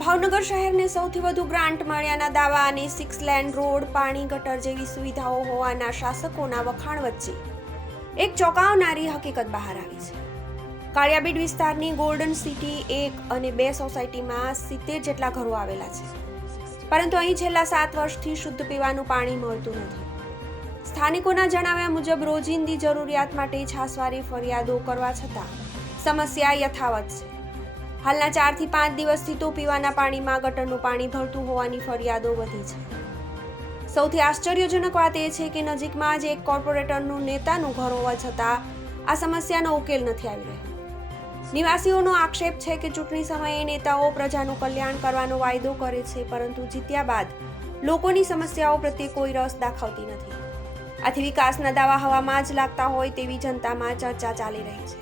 ભાવનગર શહેરને સૌથી વધુ ગ્રાન્ટ મળ્યાના દાવા અને સિક્સ લેન રોડ, પાણી ગટર જેવી સુવિધાઓ હોવાના શાસકોના વખાણ વચ્ચે એક ચોંકાવનારી હકીકત બહાર આવી છે. કાળિયાબીડ વિસ્તારની ગોલ્ડન સિટી એક અને બે સોસાયટીમાં સિત્તેર જેટલા ઘરો આવેલા છે. પરંતુ અહીં છેલ્લા સાત વર્ષથી શુદ્ધ પીવાનું પાણી મળતું નથી. સ્થાનિકોના જણાવ્યા મુજબ, રોજિંદી જરૂરિયાત માટે છાસવારી ફરિયાદો કરવા છતાં સમસ્યા યથાવત છે. હાલના ચારથી પાંચ દિવસથી તો પીવાના પાણીમાં ગટરનું પાણી ભરતું હોવાની ફરિયાદો વધી છે. સૌથી આશ્ચર્યજનક વાત એ છે કે નજીકમાં જ એક કોર્પોરેટરનું નેતાનું ઘર હોવા છતાં આ સમસ્યાનો ઉકેલ નથી આવી રહ્યો. નિવાસીઓનો આક્ષેપ છે કે ચૂંટણી સમયે નેતાઓ પ્રજાનું કલ્યાણ કરવાનો વાયદો કરે છે, પરંતુ જીત્યા બાદ લોકોની સમસ્યાઓ પ્રત્યે કોઈ રસ દાખવતી નથી. આથી વિકાસના દાવા હવામાં જ લાગતા હોય તેવી જનતામાં ચર્ચા ચાલી રહી છે.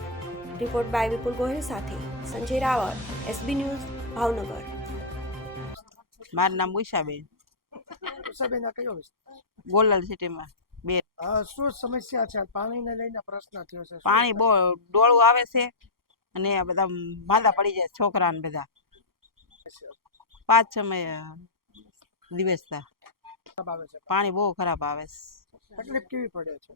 રિપોર્ટ બાય વિપુલ ગોહિલ સાથે સંજય રાવળ એસબી ન્યૂઝ ભાવનગર. મારું નામ ઉષાબેન. ઉષાબેન આ કયો ગોલાલ સિટીમાં. બે. આ શું સમસ્યા છે? પાણીને લઈને પ્રશ્ન થયો છે. પાણી બહુ ડોળું આવે છે અને આ બધા માંદા પડી જાય છોકરાને બધા. પાંચ સમય છે. પાણી બહુ ખરાબ આવે છે. તકલીફ કેવી પડે છે?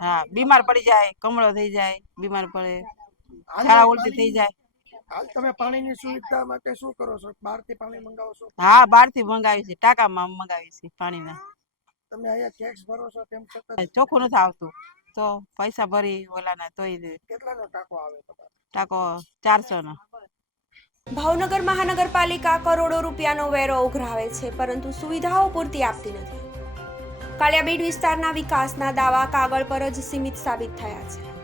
હા બીમાર પડી જાય કમળો થઈ જાય બીમાર પડે. હાલ ઉલટી થઈ જાય. હાલ તમે પાણીની સુવિધા માટે શું કરો છો? બહારથી પાણી મંગાવો છો? હા બહારથી મંગાવી છે. ટાંકામાં મંગાવી છે પાણીના. તમે અહીંયા ટેક્સ ભરો છો તેમ છતાં ચોખ્ખું નથી આવતું. તો પૈસા ભરી ઓલાના તોય કેટલાનો ટાંકો આવે ટાંકો ચારસો નો ભાવનગર મહાનગરપાલિકા કરોડો રૂપિયાનો વેરો ઉઘરાવે છે પરંતુ સુવિધાઓ પૂરતી આપતી નથી. કાળિયાબીડ વિસ્તારના વિકાસના દાવા કાગળ પર જ સીમિત સાબિત થયા છે.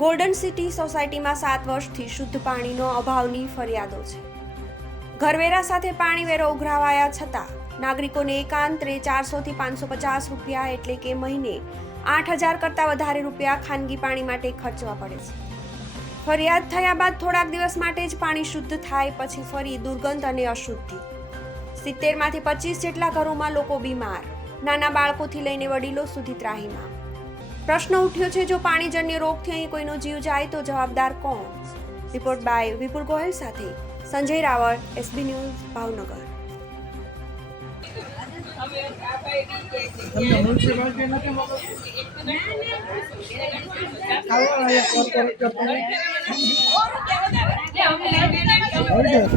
ગોલ્ડન સિટી સોસાયટીમાં સાત વર્ષથી શુદ્ધ પાણીનો અભાવની ફરિયાદો છે. ઘરવેરા સાથે પાણીવેરો ઉઘરાવાયા છતાં નાગરિકોને એકાંતરે ચારસોથી પાંચસો પચાસ રૂપિયા એટલે કે મહિને આઠ હજાર કરતાં વધારે રૂપિયા ખાનગી પાણી માટે ખર્ચવા પડે છે. ફરિયાદ થયા બાદ થોડાક દિવસ માટે જ પાણી શુદ્ધ થાય પછી ફરી દુર્ગંધ અને અશુદ્ધિ. સિત્તેરમાંથી પચીસ જેટલા ઘરોમાં લોકો બીમાર. નાના બાળકોથી લઈને વડીલો સુધી ત્રાહીમાં પ્રશ્ન ઉઠ્યો છે જો પાણીજન્ય રોગથી અહીં કોઈનો જીવ જાય તો જવાબદાર કોણ? રિપોર્ટ બાય વિપુલ ગોયલ સાથે સંજય રાવળ એસબી ન્યૂઝ ભાવનગર. તમને મ્યુનિસિપાલિટી નથી મોકલતી આવો અહીંયા કોર્પોરેટર તમે હળદર.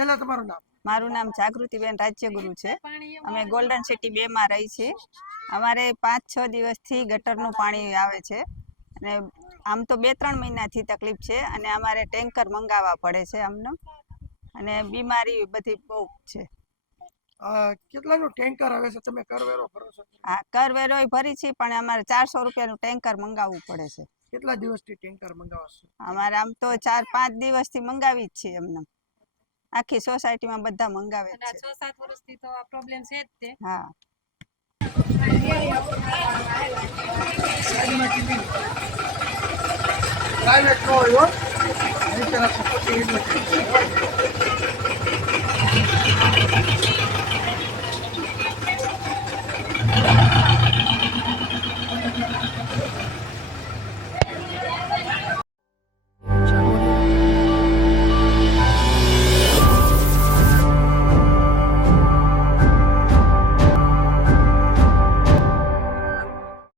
પહેલા તમારું નામ. મારું નામ જાગૃતિબેન રાજ્યગુરુ છે. અમે ગોલ્ડન સિટી બે માં રહી છીએ. અમારે પાંચ છ દિવસથી ગટરનું પાણી આવે છે. અને આમ તો બે ત્રણ મહિનાથી તકલીફ છે અને અમારે ટેન્કર મંગાવવા પડે છે અમને. અને બીમારી બધી બહુ છે. કેટલાનું ટેન્કર આવે છે? તમે કરવેરો ભરો છો? હા કરવેરોય ભરી છે પણ અમારે ચારસો રૂપિયાનું ટેન્કર મંગાવવું પડે છે. કેટલા દિવસથી ટેન્કર મંગાવો છો અમારે આમ તો ચાર પાંચ દિવસથી મંગાવી જ છે એમને આખી સોસાયટીમાં બધા મંગાવે છે છ. સાત વર્ષથી તો આ પ્રોબ્લેમ છે જ તે. હા. પ્રાઇવેટ નો હોય